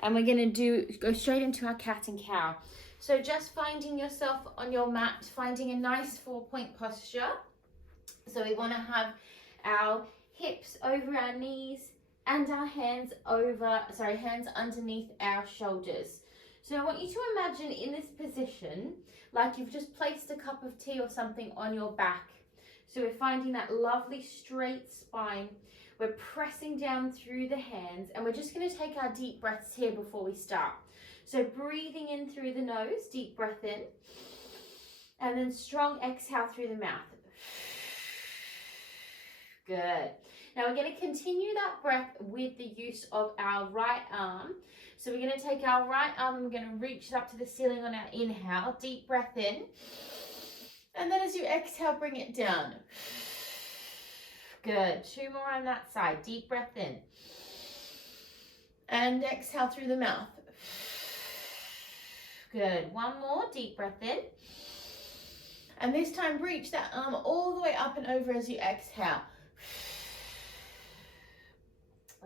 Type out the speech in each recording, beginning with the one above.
and we're going to go straight into our cat and cow. So just finding yourself on your mat, finding a nice 4-point posture. So we want to have our hips over our knees and our hands underneath our shoulders. So I want you to imagine in this position like you've just placed a cup of tea or something on your back. So we're finding that lovely straight spine. We're pressing down through the hands, and we're just going to take our deep breaths here before we start. So breathing in through the nose, deep breath in, and then strong exhale through the mouth. Good. Now we're going to continue that breath with the use of our right arm. So we're going to take our right arm and we're going to reach it up to the ceiling on our inhale. Deep breath in. And then as you exhale, bring it down. Good. 2 more on that side. Deep breath in. And exhale through the mouth. Good. 1 more. Deep breath in. And this time, reach that arm all the way up and over as you exhale.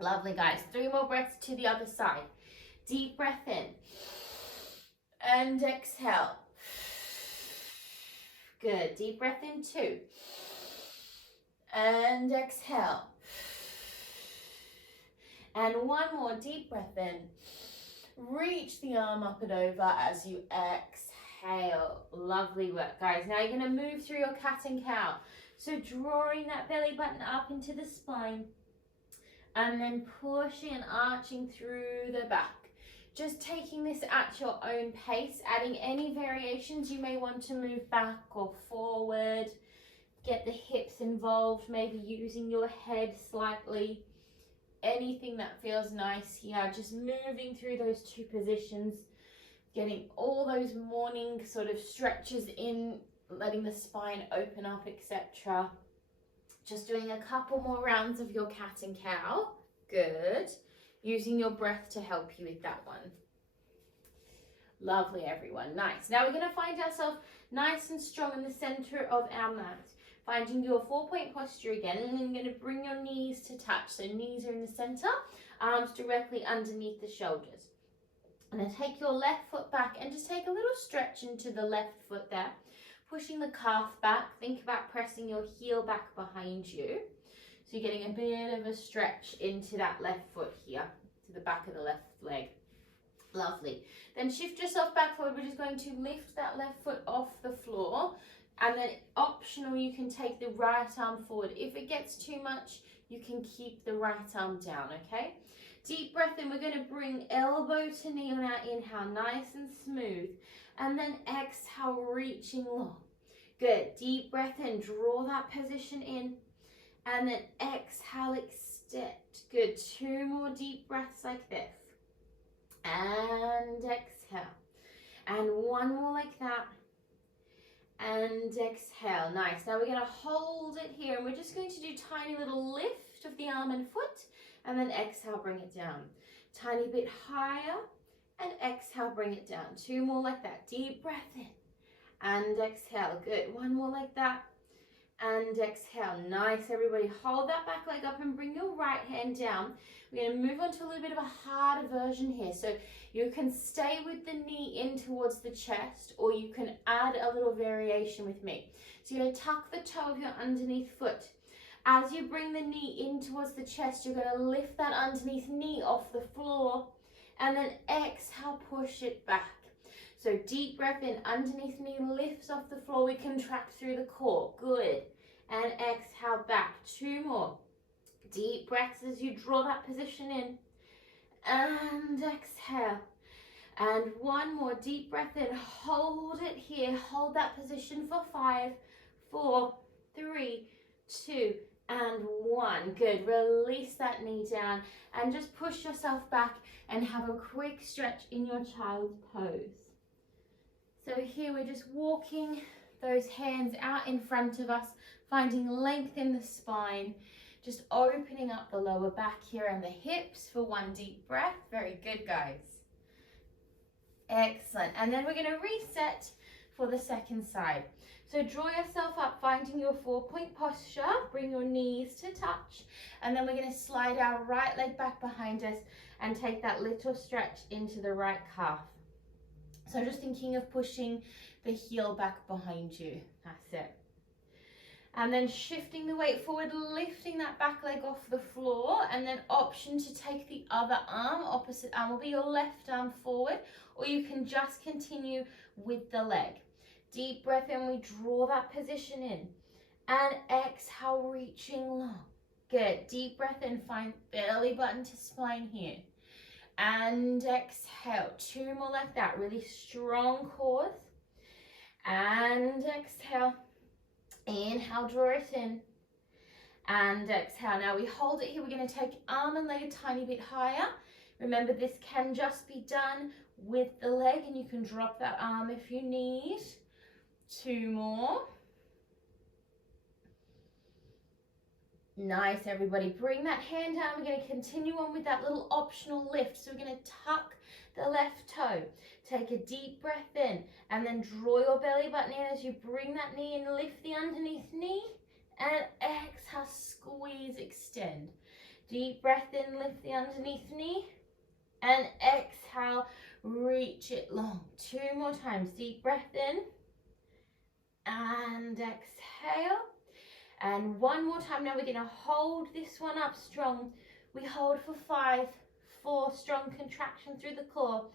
Lovely, guys. 3 more breaths to the other side. Deep breath in. And exhale. Good. Deep breath in 2. And exhale. And 1 more deep breath in. Reach the arm up and over as you exhale. Lovely work, guys. Now you're going to move through your cat and cow. So drawing that belly button up into the spine. And then pushing and arching through the back. Just taking this at your own pace, adding any variations you may want to move back or forward. Get the hips involved, maybe using your head slightly. Anything that feels nice here. Just moving through those 2 positions. Getting all those morning sort of stretches in, letting the spine open up, etc. Just doing a couple more rounds of your cat and cow. Good. Using your breath to help you with that one. Lovely, everyone. Nice. Now we're going to find ourselves nice and strong in the center of our mat. Finding your 4-point posture again, and then you're going to bring your knees to touch. So knees are in the center, arms directly underneath the shoulders. And then take your left foot back and just take a little stretch into the left foot there. Pushing the calf back. Think about pressing your heel back behind you. So you're getting a bit of a stretch into that left foot here, to the back of the left leg. Lovely. Then shift yourself back forward. We're just going to lift that left foot off the floor. And then optional, you can take the right arm forward. If it gets too much, you can keep the right arm down, okay? Deep breath in. We're going to bring elbow to knee on our inhale, nice and smooth. And then exhale, reaching long. Good. Deep breath in. Draw that position in. And then exhale, extend. Good. 2 more deep breaths like this. And exhale. And 1 more like that. And exhale. Nice. Now we're going to hold it here. And we're just going to do tiny little lift of the arm and foot. And then exhale, bring it down. Tiny bit higher. And exhale, bring it down. 2 more like that. Deep breath in. And exhale. Good. 1 more like that. And exhale. Nice, everybody. Hold that back leg up and bring your right hand down. We're going to move on to a little bit of a harder version here. So you can stay with the knee in towards the chest, or you can add a little variation with me. So you're going to tuck the toe of your underneath foot. As you bring the knee in towards the chest, you're going to lift that underneath knee off the floor. And then exhale, push it back. So deep breath in, underneath knee lifts off the floor. We contract through the core. Good. And exhale back. 2 more. Deep breaths as you draw that position in. And exhale. And 1 more deep breath in. Hold it here. Hold that position for 5, 4, 3, 2, and 1. Good. Release that knee down and just push yourself back and have a quick stretch in your child's pose. So here we're just walking those hands out in front of us, finding length in the spine, just opening up the lower back here and the hips for 1 deep breath. Very good, guys. Excellent. And then we're going to reset, for the second side. So draw yourself up, finding your 4-point posture. Bring your knees to touch. And then we're going to slide our right leg back behind us and take that little stretch into the right calf. So just thinking of pushing the heel back behind you. That's it. And then shifting the weight forward, lifting that back leg off the floor, and then option to take the other arm, opposite arm will be your left arm forward, or you can just continue with the leg. Deep breath in, we draw that position in. And exhale, reaching long. Good. Deep breath in, find belly button to spine here. And exhale. 2 more like that. Really strong core. And exhale. Inhale, draw it in. And exhale. Now we hold it here. We're going to take arm and leg a tiny bit higher. Remember, this can just be done with the leg, and you can drop that arm if you need. 2 more. Nice, everybody. Bring that hand down. We're going to continue on with that little optional lift. So we're going to tuck the left toe. Take a deep breath in and then draw your belly button in as you bring that knee in. Lift the underneath knee and exhale, squeeze, extend. Deep breath in, lift the underneath knee and exhale, reach it long. 2 more times. Deep breath in and exhale. And 1 more time. Now we're going to hold this one up strong. We hold for 5, 4, strong contraction through the core,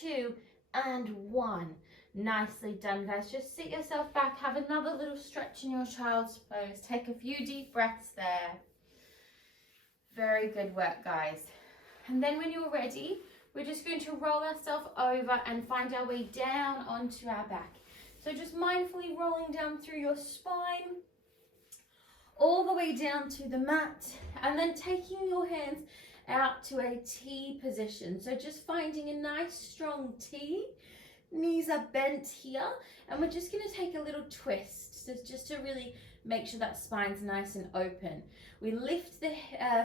2 and 1. Nicely done, guys. Just sit yourself back. Have another little stretch in your child's pose. Take a few deep breaths there. Very good work, guys. And then when you're ready, we're just going to roll ourselves over and find our way down onto our back. So just mindfully rolling down through your spine, all the way down to the mat, and then taking your hands out to a T position. So just finding a nice strong T. Knees are bent here, and we're just going to take a little twist, so just to really make sure that spine's nice and open. We lift the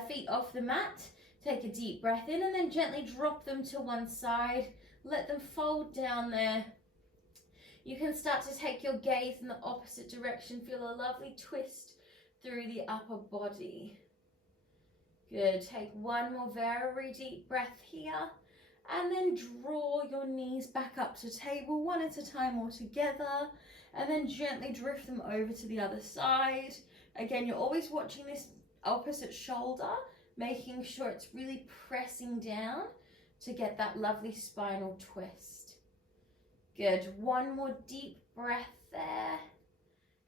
feet off the mat, take a deep breath in, and then gently drop them to one side. Let them fold down there. You can start to take your gaze in the opposite direction. Feel a lovely twist through the upper body. Good. Take 1 more very deep breath here, and then draw your knees back up to table, 1 at a time all together, and then gently drift them over to the other side. Again, you're always watching this opposite shoulder, making sure it's really pressing down to get that lovely spinal twist. Good. 1 more deep breath there.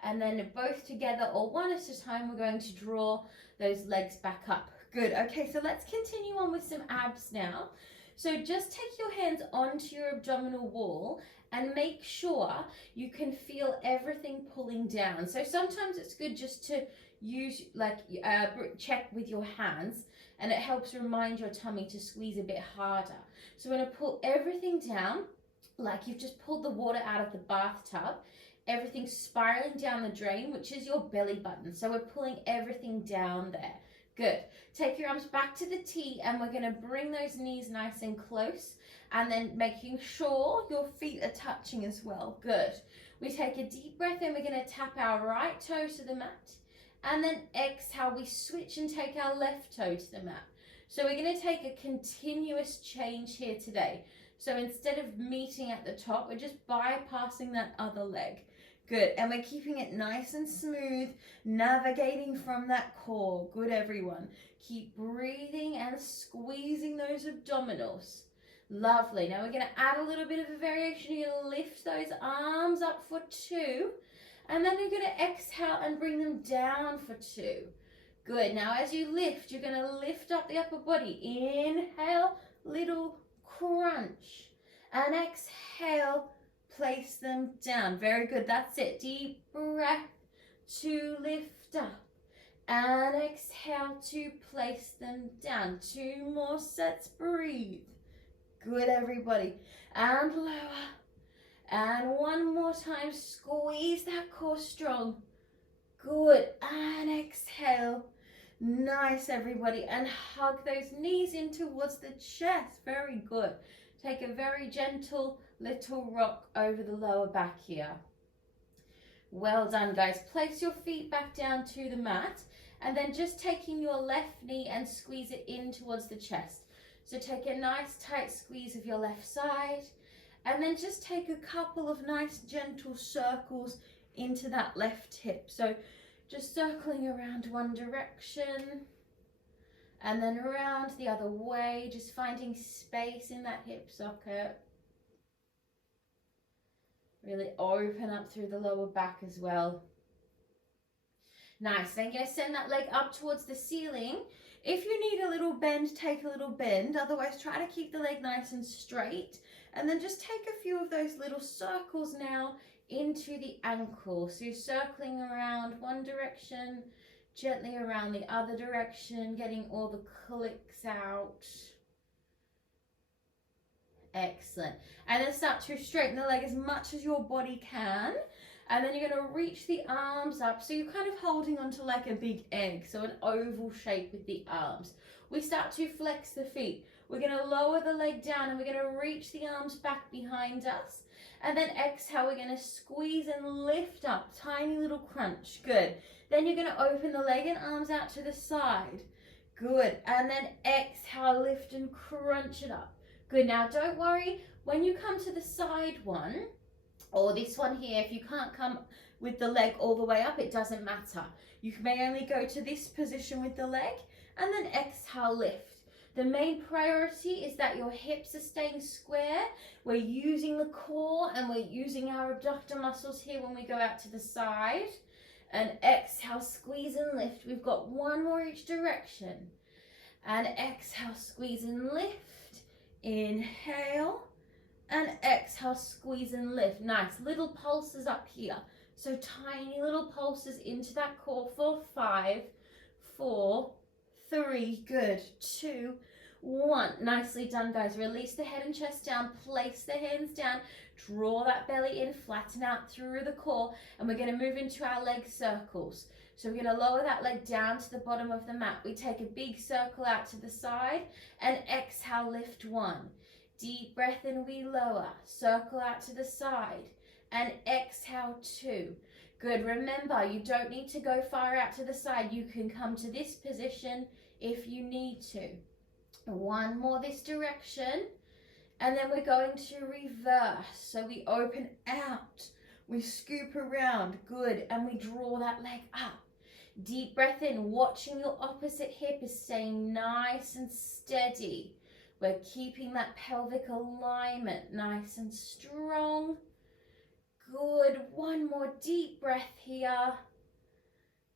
And then both together or 1 at a time, we're going to draw those legs back up. Good. Okay, so let's continue on with some abs now. So just take your hands onto your abdominal wall and make sure you can feel everything pulling down. So sometimes it's good just to use check with your hands, and it helps remind your tummy to squeeze a bit harder. So we're going to pull everything down like you've just pulled the water out of the bathtub. Everything spiraling down the drain, which is your belly button. So we're pulling everything down there. Good. Take your arms back to the T, and we're going to bring those knees nice and close, and then making sure your feet are touching as well. Good. We take a deep breath in. We're going to tap our right toe to the mat, and then exhale. We switch and take our left toe to the mat. So we're going to take a continuous change here today. So instead of meeting at the top, we're just bypassing that other leg. Good, and we're keeping it nice and smooth, navigating from that core. Good, everyone. Keep breathing and squeezing those abdominals. Lovely. Now we're going to add a little bit of a variation. You're going to lift those arms up for 2, and then you're going to exhale and bring them down for 2. Good. Now as you lift, you're going to lift up the upper body. Inhale, little crunch, and exhale, place them down. Very good. That's it. Deep breath to lift up, and exhale to place them down. 2 more sets. Breathe. Good, everybody. And lower. And 1 more time. Squeeze that core strong. Good. And exhale. Nice, everybody. And hug those knees in towards the chest. Very good. Take a very gentle little rock over the lower back here. Well done, guys. Place your feet back down to the mat, and then just taking your left knee and squeeze it in towards the chest. So take a nice tight squeeze of your left side, and then just take a couple of nice gentle circles into that left hip. So just circling around one direction and then around the other way, just finding space in that hip socket. Really open up through the lower back as well. Nice. Then you're going to send that leg up towards the ceiling. If you need a little bend, take a little bend. Otherwise, try to keep the leg nice and straight. And then just take a few of those little circles now into the ankle. So you're circling around one direction, gently around the other direction, getting all the clicks out. Excellent. And then start to straighten the leg as much as your body can. And then you're going to reach the arms up. So you're kind of holding onto like a big egg. So an oval shape with the arms. We start to flex the feet. We're going to lower the leg down and we're going to reach the arms back behind us. And then exhale, we're going to squeeze and lift up. Tiny little crunch. Good. Then you're going to open the leg and arms out to the side. Good. And then exhale, lift and crunch it up. Good. Now don't worry, when you come to the side one, or this one here, if you can't come with the leg all the way up, it doesn't matter. You may only go to this position with the leg and then exhale, lift. The main priority is that your hips are staying square. We're using the core and we're using our abductor muscles here when we go out to the side. And exhale, squeeze and lift. We've got one more each direction. And exhale, squeeze and lift. Inhale and exhale, squeeze and lift. Nice little pulses up here. So tiny little pulses into that core for 5, 4, 3, good, 2, 1. Nicely done, guys. Release the head and chest down, place the hands down, draw that belly in, flatten out through the core, and we're going to move into our leg circles. So we're going to lower that leg down to the bottom of the mat. We take a big circle out to the side and exhale, lift 1. Deep breath in, we lower, circle out to the side and exhale 2. Good. Remember, you don't need to go far out to the side. You can come to this position if you need to. One more this direction. And then we're going to reverse. So we open out, we scoop around, good, and we draw that leg up. Deep breath in, watching your opposite hip is staying nice and steady. We're keeping that pelvic alignment nice and strong. Good, one more deep breath here.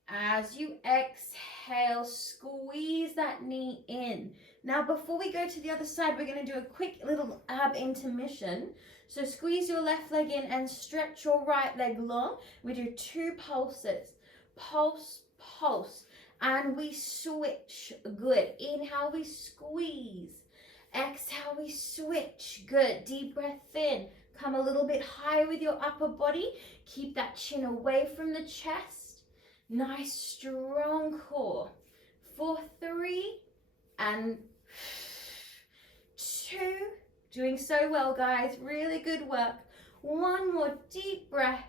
As you exhale, squeeze that knee in. Now, before we go to the other side, we're going to do a quick little ab intermission. So squeeze your left leg in and stretch your right leg long. We do 2 pulses. Pulse, pulse. And we switch. Good. Inhale, we squeeze. Exhale, we switch. Good. Deep breath in. Come a little bit higher with your upper body. Keep that chin away from the chest. Nice, strong core. 4, 3, and 2. Doing so well, guys. Really good work. One more deep breath.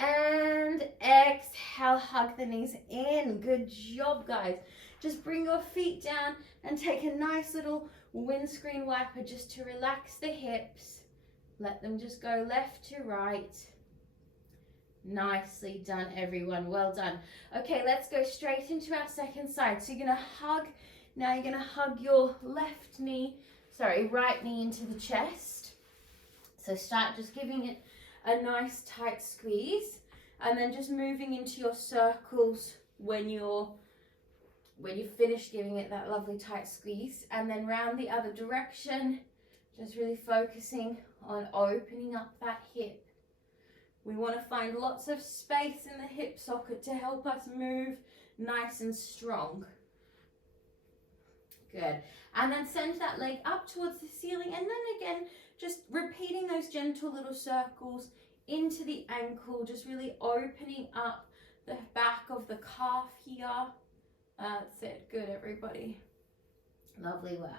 And exhale, hug the knees in. Good job, guys. Just bring your feet down and take a nice little windscreen wiper just to relax the hips. Let them just go left to right. Nicely done, everyone. Well done. Okay, let's go straight into our second side. So you're going to hug. Now you're going to hug your right knee into the chest. So start just giving it a nice tight squeeze, and then just moving into your circles when you finish giving it that lovely tight squeeze, and then round the other direction, just really focusing on opening up that hip. We want to find lots of space in the hip socket to help us move nice and strong. Good. And then send that leg up towards the ceiling, and then again, just repeating those gentle little circles into the ankle, just really opening up the back of the calf here. That's it. Good, everybody. Lovely work.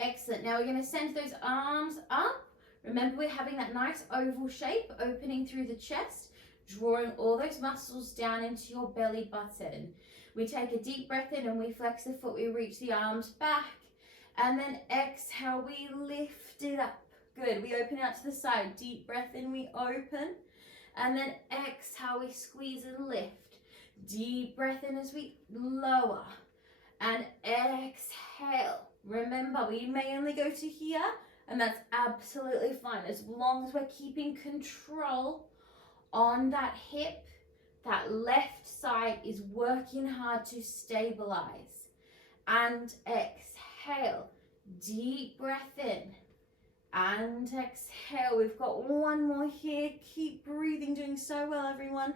Excellent. Now we're going to send those arms up. Remember, we're having that nice oval shape opening through the chest, drawing all those muscles down into your belly button. We take a deep breath in and we flex the foot, we reach the arms back, and then exhale, we lift it up. Good. We open out to the side. Deep breath in, we open, and then exhale, we squeeze and lift. Deep breath in as we lower, and exhale. Remember, we may only go to here, and that's absolutely fine as long as we're keeping control on that hip. That left side is working hard to stabilize. And exhale. Deep breath in. And exhale. We've got one more here. Keep breathing, doing so well, everyone.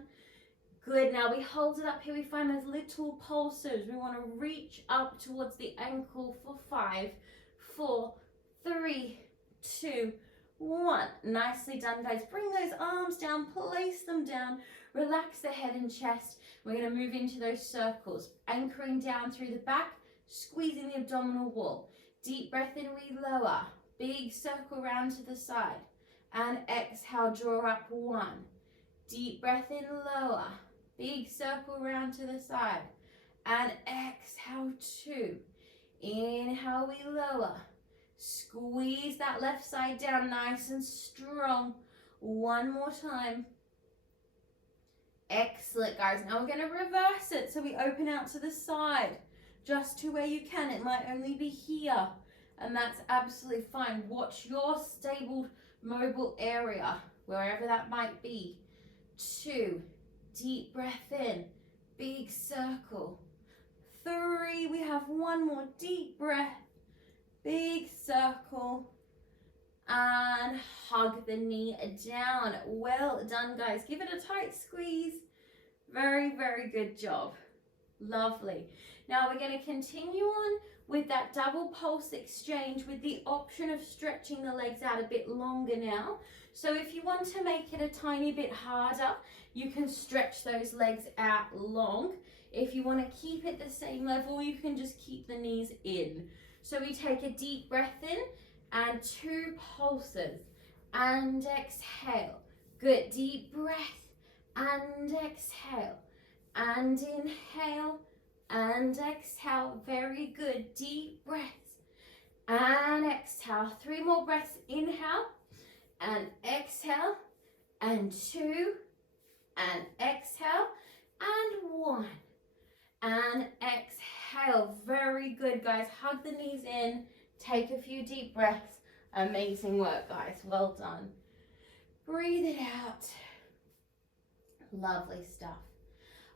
Good. Now we hold it up here. We find those little pulses. We want to reach up towards the ankle for 5, 4, 3, 2, 1. Nicely done, guys. Bring those arms down. Place them down. Relax the head and chest. We're going to move into those circles. Anchoring down through the back. Squeezing the abdominal wall. Deep breath in. We lower. Big circle round to the side. And exhale. Draw up 1. Deep breath in. Lower. Big circle round to the side. And exhale 2. Inhale, we lower. Squeeze that left side down nice and strong. One more time. Excellent, guys. Now we're going to reverse it. So we open out to the side. Just to where you can. It might only be here. And that's absolutely fine. Watch your stable, mobile area. Wherever that might be. 2. Deep breath in, big circle. 3, we have one more deep breath, big circle, and hug the knee down. Well done, guys. Give it a tight squeeze. Very, very good job. Lovely. Now we're going to continue on with that double pulse exchange with the option of stretching the legs out a bit longer now. So if you want to make it a tiny bit harder, you can stretch those legs out long. If you want to keep it the same level, you can just keep the knees in. So we take a deep breath in and 2 pulses and exhale. Good. Deep breath and exhale and inhale and exhale. Very good. Deep breaths and exhale. 3 more breaths. Inhale and exhale and 2 and exhale and 1 and exhale. Very good, guys. Hug the knees in. Take a few deep breaths. Amazing work, guys. Well done. Breathe it out. Lovely stuff.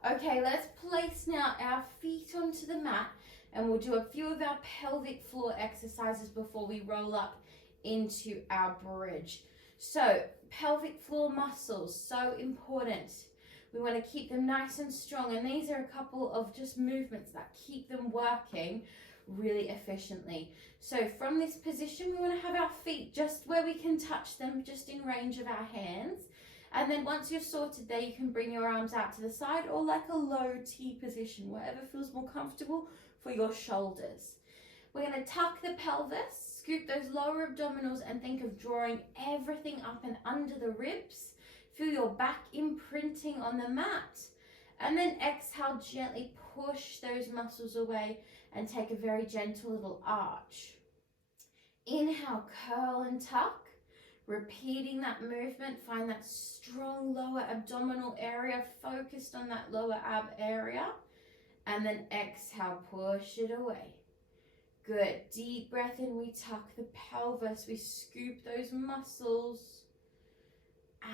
Okay, let's place now our feet onto the mat and we'll do a few of our pelvic floor exercises before we roll up into our bridge. So, pelvic floor muscles, so important. We want to keep them nice and strong, and these are a couple of just movements that keep them working really efficiently. So from this position, we want to have our feet just where we can touch them, just in range of our hands. And then once you're sorted there, you can bring your arms out to the side or like a low T position, whatever feels more comfortable for your shoulders. We're going to tuck the pelvis, scoop those lower abdominals, and think of drawing everything up and under the ribs. Feel your back imprinting on the mat. And then exhale, gently push those muscles away and take a very gentle little arch. Inhale, curl and tuck. Repeating that movement, find that strong lower abdominal area, focused on that lower ab area. And then exhale, push it away. Good. Deep breath in, we tuck the pelvis, we scoop those muscles.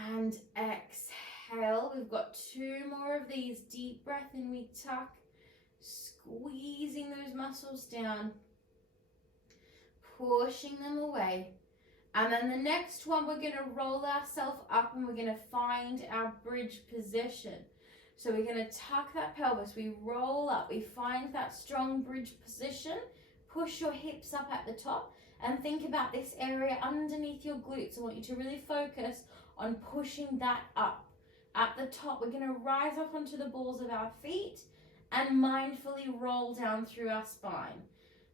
And exhale. We've got 2 more of these. Deep breath in, we tuck, squeezing those muscles down, pushing them away. And then the next one, we're going to roll ourselves up and we're going to find our bridge position. So we're going to tuck that pelvis, we roll up, we find that strong bridge position, push your hips up at the top, and think about this area underneath your glutes. I want you to really focus on pushing that up. At the top, we're going to rise up onto the balls of our feet and mindfully roll down through our spine.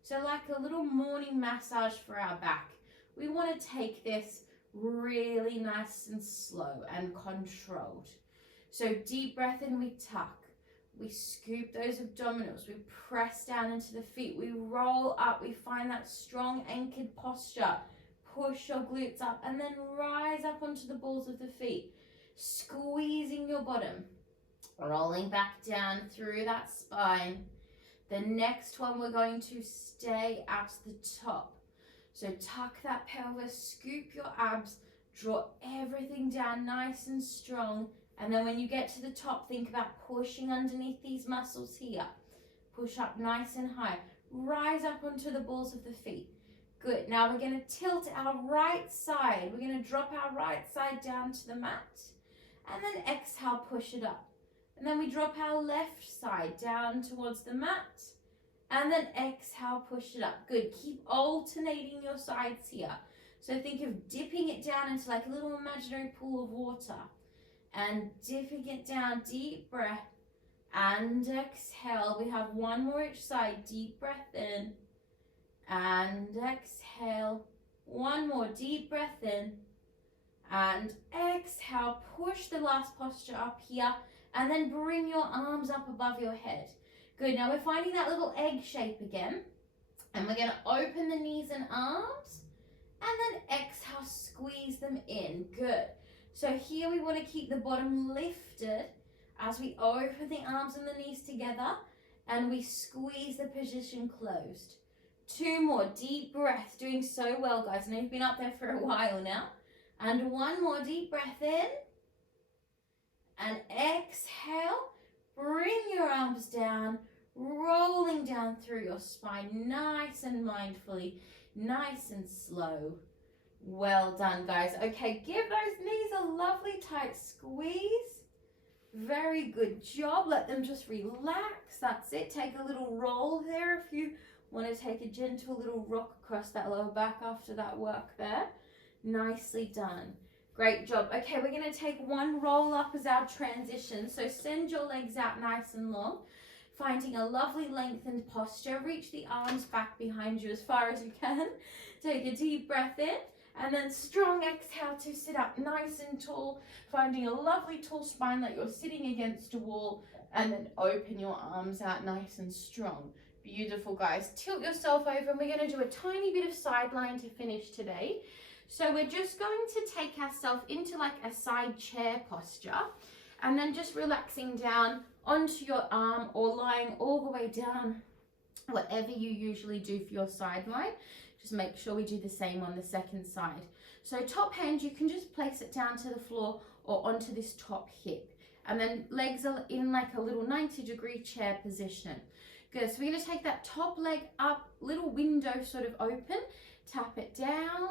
So like a little morning massage for our back. We want to take this really nice and slow and controlled. So deep breath in, we tuck. We scoop those abdominals, we press down into the feet, we roll up, we find that strong anchored posture. Push your glutes up and then rise up onto the balls of the feet, squeezing your bottom, rolling back down through that spine. The next one, we're going to stay at the top. So tuck that pelvis, scoop your abs, draw everything down nice and strong. And then when you get to the top, think about pushing underneath these muscles here. Push up nice and high. Rise up onto the balls of the feet. Good. Now we're going to tilt our right side. We're going to drop our right side down to the mat. And then exhale, push it up. And then we drop our left side down towards the mat. And then exhale, push it up. Good. Keep alternating your sides here. So think of dipping it down into like a little imaginary pool of water. And dipping it down, deep breath, and exhale. We have one more each side, deep breath in, and exhale. One more, deep breath in, and exhale. Push the last posture up here, and then bring your arms up above your head. Good, now we're finding that little egg shape again, and we're gonna open the knees and arms, and then exhale, squeeze them in, good. So here we want to keep the bottom lifted as we open the arms and the knees together and we squeeze the position closed. Two more, deep breath, doing so well guys. I know you've been up there for a while now. And one more, deep breath in and exhale. Bring your arms down, rolling down through your spine, nice and mindfully, nice and slow. Well done, guys. Okay, give those knees a lovely tight squeeze. Very good job. Let them just relax. That's it. Take a little roll there if you want to take a gentle little rock across that lower back after that work there. Nicely done. Great job. Okay, we're going to take one roll up as our transition. So send your legs out nice and long, finding a lovely lengthened posture. Reach the arms back behind you as far as you can. Take a deep breath in. And then strong exhale to sit up nice and tall, finding a lovely tall spine like you're sitting against a wall, and then open your arms out nice and strong. Beautiful, guys. Tilt yourself over and we're going to do a tiny bit of sideline to finish today. So we're just going to take ourselves into like a side chair posture and then just relaxing down onto your arm or lying all the way down, whatever you usually do for your sideline. Just make sure we do the same on the second side. So top hand, you can just place it down to the floor or onto this top hip. And then legs are in like a little 90-degree chair position. Good, so we're gonna take that top leg up, little window sort of open, tap it down,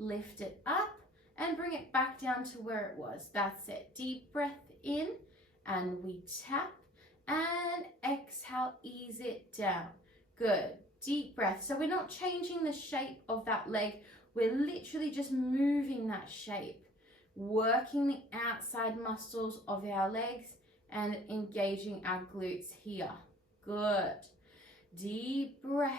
lift it up, and bring it back down to where it was. That's it. Deep breath in, and we tap, and exhale, ease it down. Good. Deep breath. So we're not changing the shape of that leg. We're literally just moving that shape, working the outside muscles of our legs and engaging our glutes here. Good. Deep breath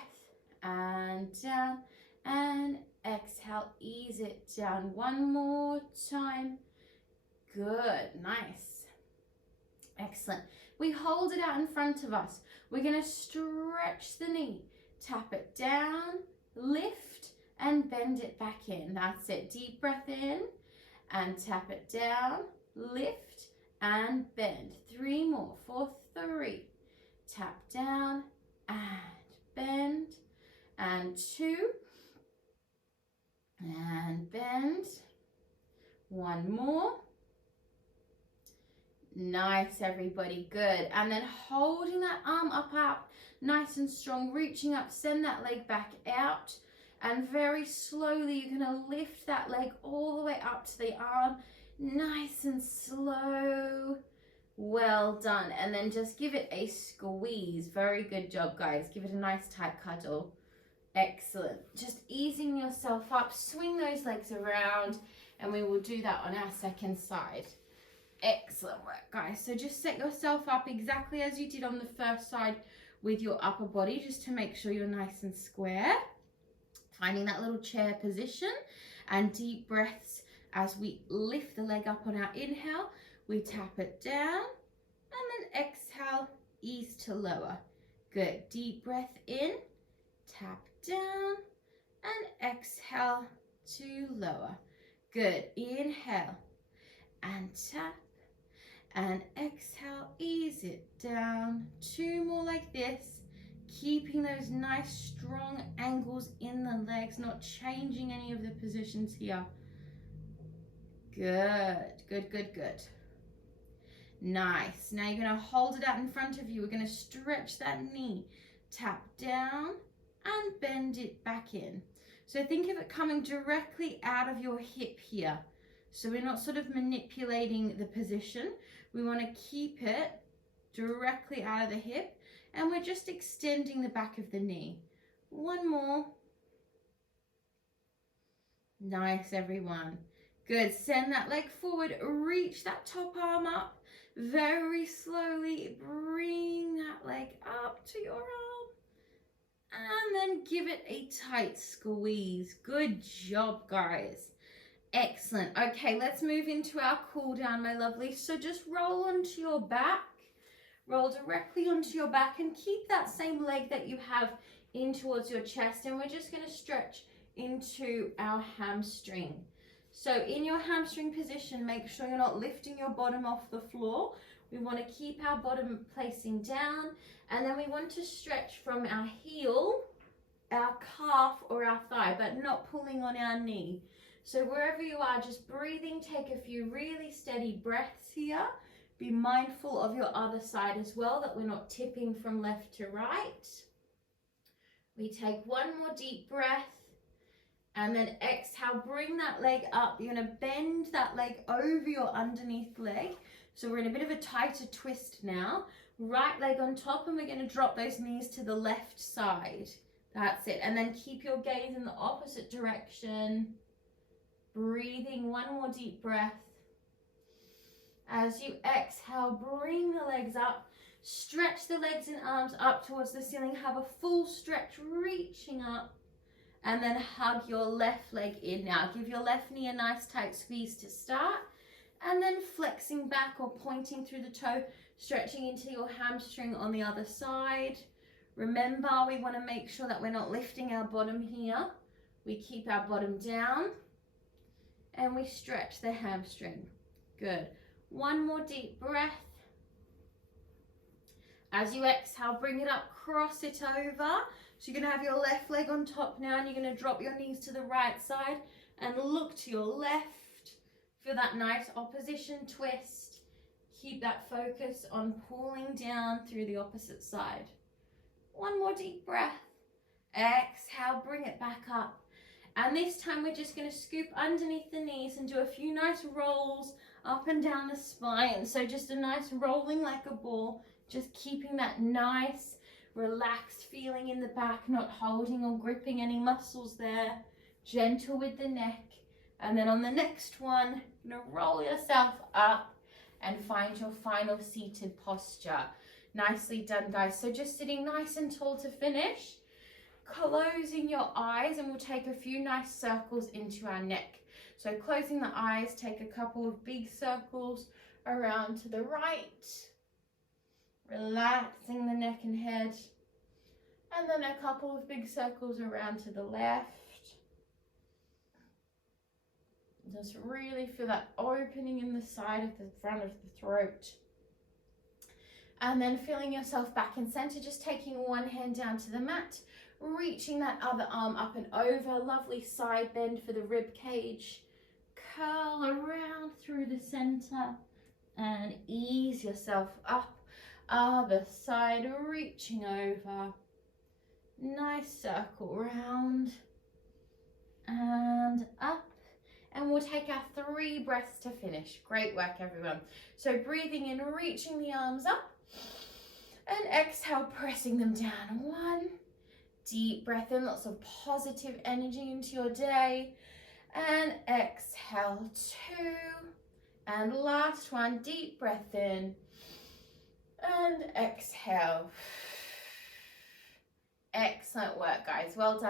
and down and exhale. Ease it down one more time. Good. Nice. Excellent. We hold it out in front of us. We're going to stretch the knee. Tap it down, lift, and bend it back in. That's it. Deep breath in, and tap it down, lift, and bend. Three more for 3. Tap down, and bend, and 2, and bend. One more. Nice, everybody. Good. And then holding that arm up out nice and strong, reaching up, send that leg back out, and very slowly you're going to lift that leg all the way up to the arm, nice and slow. Well done. And then just give it a squeeze. Very good job, guys. Give it a nice tight cuddle. Excellent. Just easing yourself up, swing those legs around, and we will do that on our second side. Excellent work, guys. So just set yourself up exactly as you did on the first side with your upper body just to make sure you're nice and square. Finding that little chair position, and deep breaths as we lift the leg up on our inhale. We tap it down and then exhale, ease to lower. Good. Deep breath in, tap down and exhale to lower. Good. Inhale and tap and exhale, ease it down. 2 more like this, keeping those nice strong angles in the legs, not changing any of the positions here. Good, good, good, good. Nice. Now you're going to hold it out in front of you. We're going to stretch that knee, tap down and bend it back in. So think of it coming directly out of your hip here. So we're not sort of manipulating the position. We want to keep it directly out of the hip, and we're just extending the back of the knee. 1 more. Nice, everyone. Good. Send that leg forward. Reach that top arm up. Very slowly bring that leg up to your arm. And then give it a tight squeeze. Good job, guys. Excellent. Okay, let's move into our cool down, my lovely. So just roll onto your back. Roll directly onto your back and keep that same leg that you have in towards your chest. And we're just going to stretch into our hamstring. So in your hamstring position, make sure you're not lifting your bottom off the floor. We want to keep our bottom placing down. And then we want to stretch from our heel, our calf or our thigh, but not pulling on our knee. So wherever you are, just breathing, take a few really steady breaths here. Be mindful of your other side as well, that we're not tipping from left to right. We take 1 more deep breath and then exhale, bring that leg up. You're going to bend that leg over your underneath leg. So we're in a bit of a tighter twist now. Right leg on top, and we're going to drop those knees to the left side. That's it. And then keep your gaze in the opposite direction. Breathing 1 more deep breath. As you exhale, bring the legs up. Stretch the legs and arms up towards the ceiling. Have a full stretch, reaching up. And then hug your left leg in now. Give your left knee a nice tight squeeze to start. And then flexing back or pointing through the toe, stretching into your hamstring on the other side. Remember, we want to make sure that we're not lifting our bottom here. We keep our bottom down. And we stretch the hamstring. Good. 1 more deep breath. As you exhale, bring it up, cross it over. So you're going to have your left leg on top now, and you're going to drop your knees to the right side and look to your left. Feel that nice opposition twist. Keep that focus on pulling down through the opposite side. 1 more deep breath. Exhale, bring it back up. And this time we're just going to scoop underneath the knees and do a few nice rolls up and down the spine. So just a nice rolling like a ball, just keeping that nice relaxed feeling in the back, not holding or gripping any muscles there. Gentle with the neck. And then on the next one, you're going to roll yourself up and find your final seated posture. Nicely done, guys. So just sitting nice and tall to finish. Closing your eyes, and we'll take a few nice circles into our neck. So closing the eyes, take a couple of big circles around to the right. Relaxing the neck and head. And then a couple of big circles around to the left. Just really feel that opening in the side of the front of the throat. And then feeling yourself back in center, just taking one hand down to the mat, reaching that other arm up and over. Lovely side bend for the rib cage. Curl around through the center and ease yourself up. Other side, reaching over. Nice circle round and up. And we'll take our 3 breaths to finish. Great work, everyone. So breathing in, reaching the arms up. And exhale, pressing them down. 1. Deep breath in, lots of positive energy into your day. And exhale, 2. And last one, deep breath in. And exhale. Excellent work, guys. Well done.